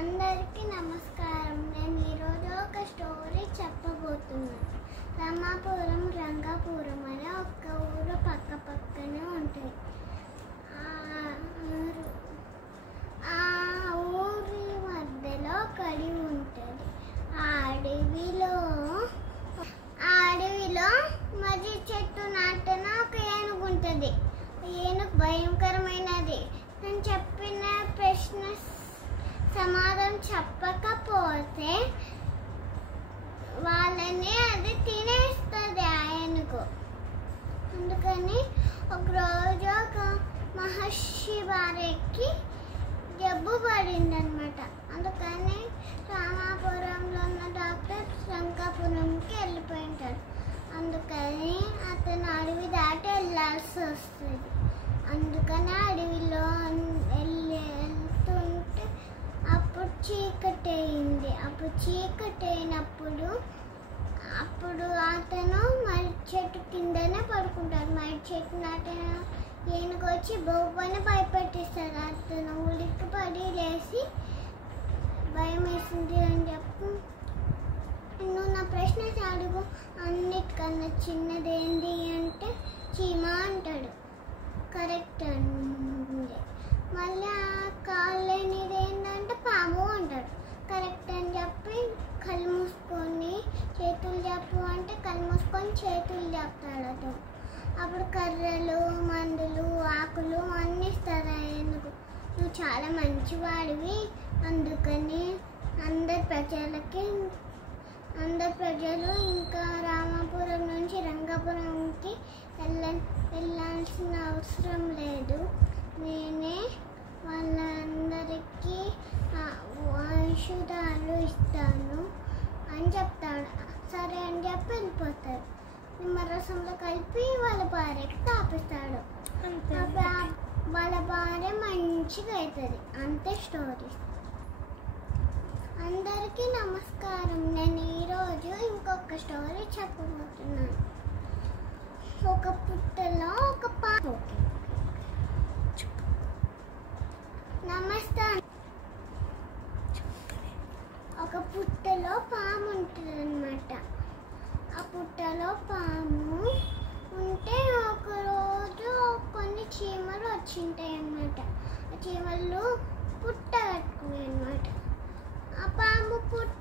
అందరికీ నమస్కారం. నేను ఈరోజు ఒక స్టోరీ చెప్పబోతున్నాను. రామాపురం, రంగాపురం అనే ఒక ఊరు పక్క పక్కనే ఉంటాయి. ఆ ఊరి మధ్యలో ఒక అడవి ఉంటుంది. ఆ అడవిలో మర్రి చెట్టు నాటిన ఒక ఏనుగు ఉంటుంది. ఏనుగు భయంకరమైనది. నేను చెప్పిన ప్రశ్న సమాధానం చెప్పకపోతే వాళ్ళని అది తినేస్తుంది ఆ ఏనుగు. అందుకని ఒకరోజు ఒక మహర్షి భార్యకి జబ్బు పడిందనమాట. అందుకని రామాపురంలో ఉన్న డాక్టర్ రంగాపురంకి వెళ్ళిపోయింటాడు. అందుకని అతను అడవి దాటి వెళ్ళాల్సి వస్తుంది. అందుకని అడవిలో వెళ్తుంటే అప్పుడు చీకటి అయింది. అప్పుడు అతను మర్రి చెట్టు కిందనే పడుకుంటాడు. మర్రి చెట్టు నాటిన ఏనుగు వచ్చి బొవ్వని భయపెట్టిస్తాడు. అతను ఉలిక్కి పడి లేచి భయం వేసింది అని చెప్పి, నువ్వు నా ప్రశ్న అడుగు, అన్నిటికన్నా చిన్నది ఏంటి అంటే చీమ అంటాడు. కరెక్ట్ అండి. మళ్ళీ ఆ కాళ్ళనిది ఏంటంటే పాము అంటాడు. కరెక్ట్ అని చెప్పి కళ్ళు మూసుకొని చేతులు చెప్పు అంటే కళ్ళు మూసుకొని చేతులు చెప్తాడు అతను. అప్పుడు కర్రలు, మందులు, ఆకులు అన్నీ ఇస్తారు ఎందుకు. నువ్వు చాలా మంచివాడివి, అందుకని అందరు ప్రజలు ఇంకా రామాపురం నుంచి రంగాపురంకి వెళ్ళాల్సిన అవసరం లేదు. నేనే వాళ్ళందరికీ ఔషధాలు ఇస్తాను అని చెప్తాడు. సరే అని చెప్పి వెళ్ళిపోతాడు. నిమ్మరసంలో కలిపి వాళ్ళ భార్యకి తాపిస్తాడు. వాళ్ళ భార్య మంచిగా అవుతుంది. అంతే స్టోరీ. అందరికీ నమస్కారం. నేను ఈరోజు ఇంకొక స్టోరీ చెప్పబోతున్నాను. ఒక పుట్టలో ఒక పాము. నమస్తే. ఒక పుట్టలో పాము ఉంటుంది అన్నమాట. ఆ పుట్టలో పాము ఉంటే ఒకరోజు కొన్ని చీమలు వచ్చింటాయి అన్నమాట. ఆ చీమలు పుట్ట కట్టుకున్నాయి అన్నమాట. ఆ పాము పుట్ట